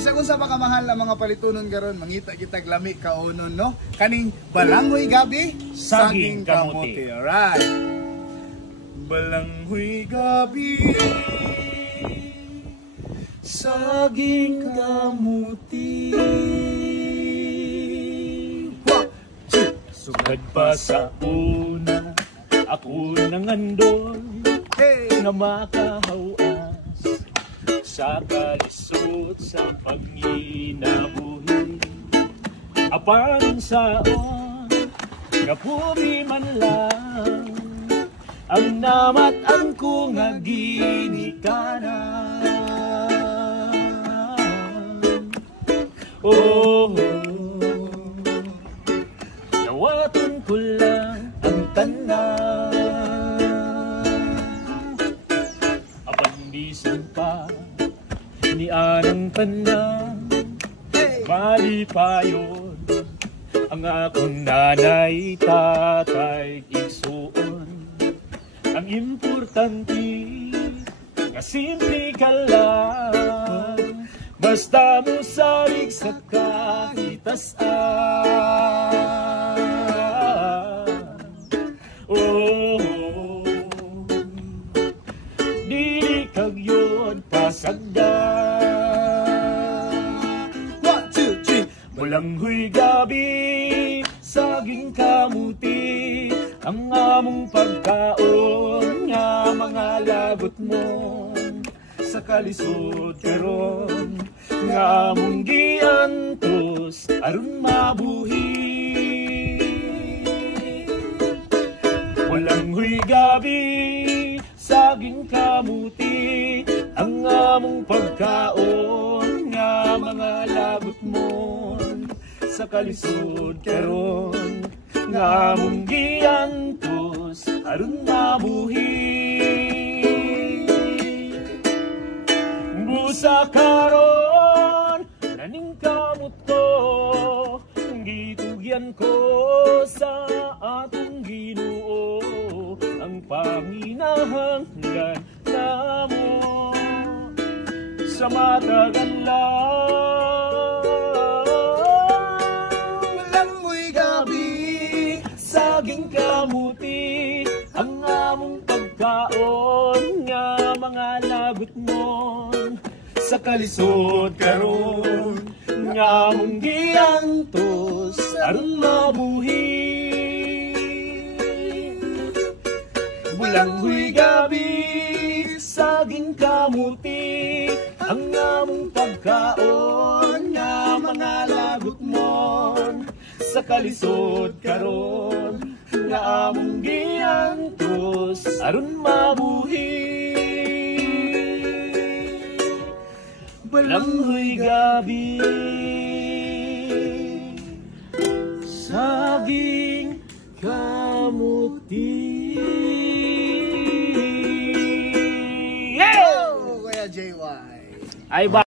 Bisag unsa pa kamahal ang mga palitunon karon, mangita kita lami kaunon no. Kaning balanghoy gabi, saging kamuti. Alright. Balanghoy gabi, saging kamuti. Sugad pa sa una, ako nangandoy, nga makahawas sa kalisod sa panginabuhi. Apan saon, nga puri man lang, ang namat-an ko nga ginikanan. Oh, nawaton ko lang ang tanan. Apang bisan pa ni anang tanan, mali pa yun ang akong nanay, tatay, igsuon. Ang importante nga simple ka lang, basta mo salig sa kahitasan. Oh, dili kag yun pasagdan. 1, 2, 3. Balanghoy gabi, saging kamuti, ang among pagkaon nga mga lagot mo sa kalisod karon, nga among giantos aron mabuhi. Balanghoy gabi, saging kamuti, ang among pagkaon nga mga lagot mo sa kalisod karon, nga among giantos aron mabuhi. Busa karon naning kamot ko, gitugyan ko sa atong Ginoo, ang panginahanglan namo sa matagal lang. Balanghoy gabi, Saging kamuti, ang among pagkaon nga mga lagot mo sa kalisod karon, nga among giantos aron mabuhi. Balanghoy gabi, saging kamuti, ang among pagkaon nga mga lagot mo sa kalisod karon, nga among giantos aron mabuhi. Balanghoy gabi, saging kamuti. oh, Kuya JY. Ay ba